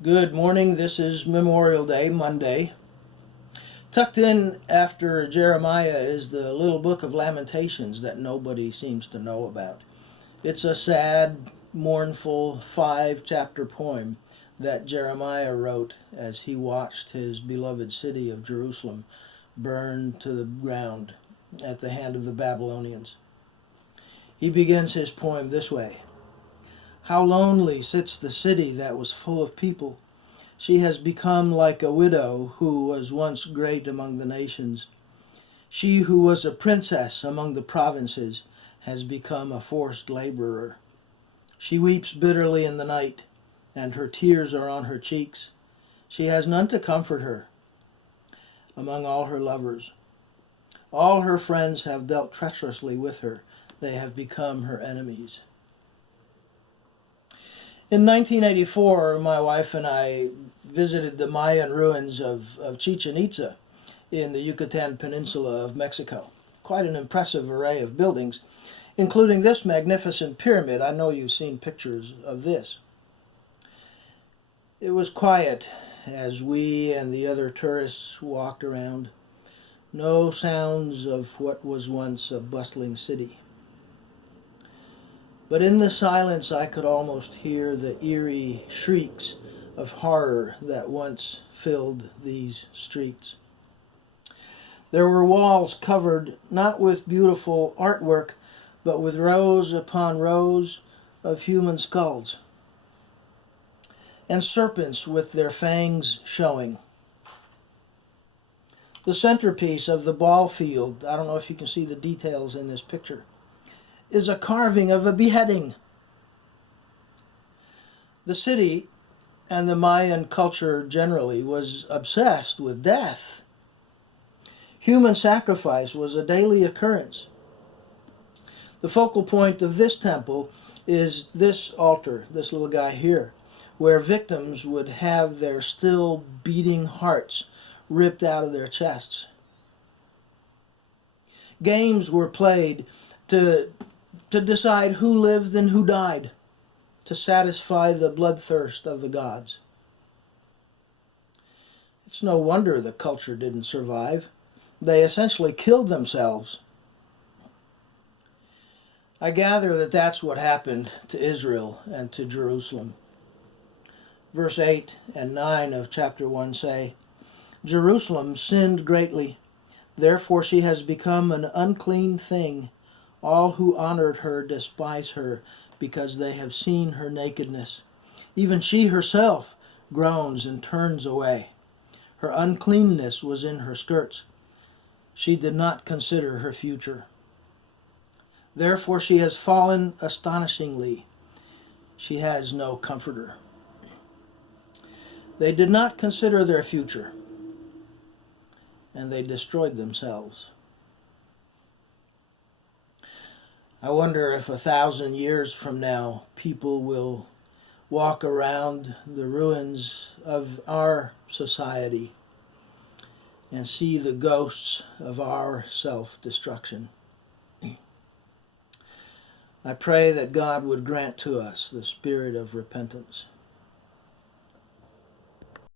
Good morning. This is Memorial Day, Monday. Tucked in after Jeremiah is the little book of Lamentations that nobody seems to know about. It's a sad, mournful 5-chapter poem that Jeremiah wrote as he watched his beloved city of Jerusalem burn to the ground at the hand of the Babylonians. He begins his poem this way. How lonely sits the city that was full of people. She has become like a widow who was once great among the nations. She who was a princess among the provinces has become a forced laborer. She weeps bitterly in the night, and her tears are on her cheeks. She has none to comfort her among all her lovers. All her friends have dealt treacherously with her. They have become her enemies. In 1984, my wife and I visited the Mayan ruins of Chichen Itza in the Yucatan Peninsula of Mexico. Quite an impressive array of buildings, including this magnificent pyramid. I know you've seen pictures of this. It was quiet as we and the other tourists walked around. No sounds of what was once a bustling city. But in the silence I could almost hear the eerie shrieks of horror that once filled these streets. There were walls covered not with beautiful artwork, but with rows upon rows of human skulls, and serpents with their fangs showing. The centerpiece of the ball field, I don't know if you can see the details in this picture, is a carving of a beheading. The city, and the Mayan culture generally, was obsessed with death. Human sacrifice was a daily occurrence. The focal point of this temple is this altar, this little guy here, where victims would have their still beating hearts ripped out of their chests. Games were played to decide who lived and who died, to satisfy the bloodthirst of the gods. It's no wonder the culture didn't survive. They essentially killed themselves. I gather that that's what happened to Israel and to Jerusalem. Verse 8 and 9 of chapter 1 say, Jerusalem sinned greatly, therefore she has become an unclean thing. All who honored her despise her, because they have seen her nakedness. Even she herself groans and turns away. Her uncleanness was in her skirts. She did not consider her future. Therefore she has fallen astonishingly. She has no comforter. They did not consider their future, and they destroyed themselves. I wonder if 1,000 years from now, people will walk around the ruins of our society and see the ghosts of our self-destruction. I pray that God would grant to us the spirit of repentance.